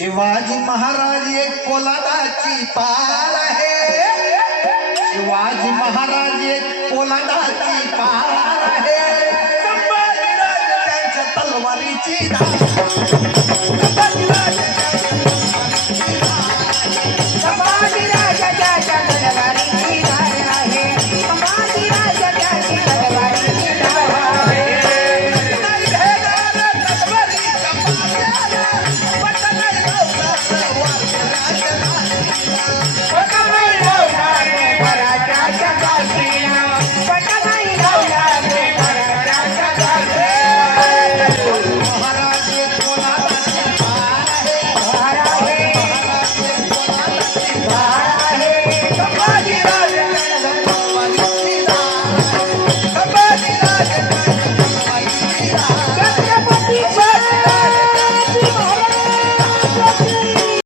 शिवाजी महाराज एक पोलादाची पार आहे. शिवाजी महाराज एक पोलादाची पार आहे. संभाजीराज त्यांच्या तलवारीची धार. संभाजीराज